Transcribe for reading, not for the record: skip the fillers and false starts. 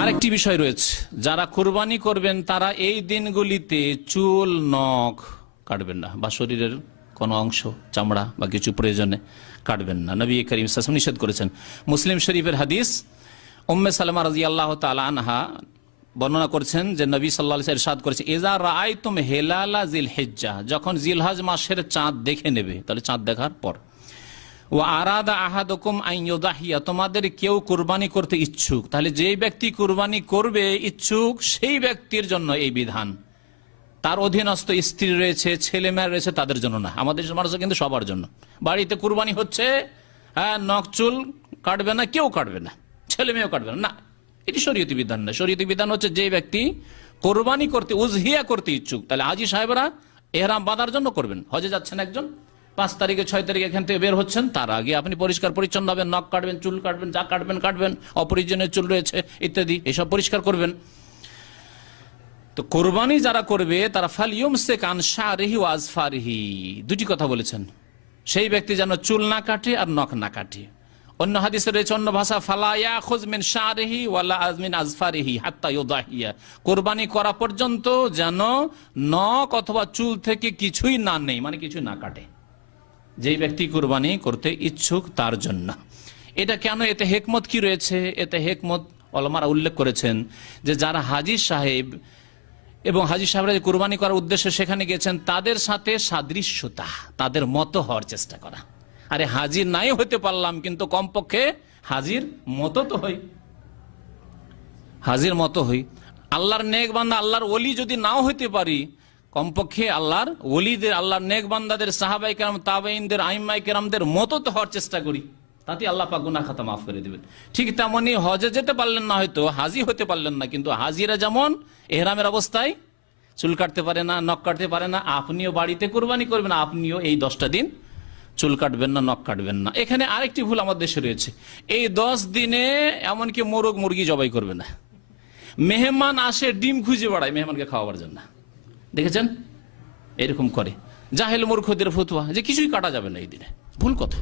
আরেকটি বিষয় রয়েছে, যারা কুরবানি করবেন তারা এই দিনগুলিতে চুল নখ কাটবেন না, বা শরীরের কোনো অংশ চামড়া বা কিছু প্রয়োজনে কাটবেন না। নবী করিম সাল্লাল্লাহু আলাইহি ওয়াসাল্লাম নিষেধ করেছেন। মুসলিম শরীফের হাদিস, উম্মে সালামা রাদিয়াল্লাহু তাআলা আনহা বর্ণনা করেছেন যে নবী সাল্লাল্লাহু আলাইহি ওয়াসাল্লাম ইরশাদ করেছেন, ইযা রাআইতুম হিলালা যিলহিজ্জা, যখন জিলহজ মাসের চাঁদ দেখে নেবে, তাহলে চাঁদ দেখার পর, ওয়া আরাদা আহাদুকুম আন ইউদাহিয়া, তোমাদের কেউ কুরবানি করতে ইচ্ছুক, তাহলে যেই ব্যক্তি কুরবানি করবে ইচ্ছুক সেই ব্যক্তির জন্য এই বিধান। তার অধীনস্থ স্ত্রী রয়েছে, ছেলে মেয়ে রয়েছে, তাদের জন্য না। আমাদের মানুষের কিন্তু সবার জন্য। বাড়িতে কুরবানি হচ্ছে, হ্যাঁ, নখ চুল কাটবে না, কেউ কাটবে না, ছেলে মেয়েও কাটবে না, না, এটি শরীয়তি বিধান না। শরীয়তি বিধান হচ্ছে যে ব্যক্তি কোরবানি করতে, উজহিয়া করতে ইচ্ছুক, তাহলে হাজী সাহেবরা এহরাম বাঁধার জন্য করবেন। হজে যাচ্ছেন একজন, 5 তারিখে 6 তারিখে এখান থেকে বের হচ্ছেন, তার আগে আপনি পরিষ্কার পরিচ্ছন্ন হবেন, নখ কাটবেন, চুল কাটবেন, যা কাটবেন কাটবেন, অপরিজনের চুল রয়েছে ইত্যাদি এসব পরিষ্কার করবেন। তো কোরবানি যারা করবে তারা ফালইউমসিক আন শারিহি ওয়া আজফারিহি, দুটি কথা বলেছেন, সেই ব্যক্তি যেন চুল না কাটে আর নখ না কাটে। অন্য হাদিসে রয়েছে অন্য ভাষা, ফালা ইয়াখুয মিন শারিহি ওয়ালা মিন আজফারিহি হাত্তা ইউদাহিয়া, কোরবানি করা পর্যন্ত যেন নখ অথবা চুল থেকে কিছুই না নেই, মানে কিছু না কাটে, যেই ব্যক্তি কুরবানি করতে ইচ্ছুক তার জন্য। এটা কেন? এতে হেকমত কি রয়েছে? এতে হেকমত ওলামারা উল্লেখ করেছেন যে যারা হাজী সাহেব এবং হাজী সাহেবরা যে কুরবানি করার উদ্দেশ্যে সেখানে গেছেন, তাদের সাথে সাদৃশ্যতা, তাদের মতো হওয়ার চেষ্টা করা। আরে হাজির নাই হতে পারলাম, কিন্তু কমপক্ষে হাজির মতো তো হই, হাজির মতো হই। আল্লাহর নেক বান্দা, আল্লাহর ওলি যদি নাও হইতে পারি, কমপক্ষে আল্লাহর ওলিদের, আল্লাহর নেক বান্দাদের, সাহাবায়ে কেরাম, তাবেঈনদের, আইম্মায়ে কেরামদের মতো তো হওয়ার চেষ্টা করি, তাতে আল্লাহ পাক গুনাহ খাতা মাফ করে দেবেন। ঠিক তেমনি হজে যেতে পারলেন না, হয়তো হাজী হতে পারলেন না, কিন্তু হাজিরা যেমন এহরামের অবস্থায় চুল কাটতে পারে না, নখ কাটতে পারে না, আপনিও বাড়িতে কুরবানি করবেন, আপনিও এই 10টা দিন চুল কাটবেন না, নখ কাটবেন না। এখানে আরেকটি ভুল আমাদের দেশে রয়েছে, এই 10 দিনে এমনকি মোরগ মুরগি জবাই করবে না। মেহমান আসে, ডিম খুঁজে বেড়ায় মেহমানকে খাওয়াবার জন্য, দেখেছেন? এরকম করে জাহেল মূর্খদের ফতোয়া যে কিছুই কাটা যাবে না এই দিনে, ভুল কথা।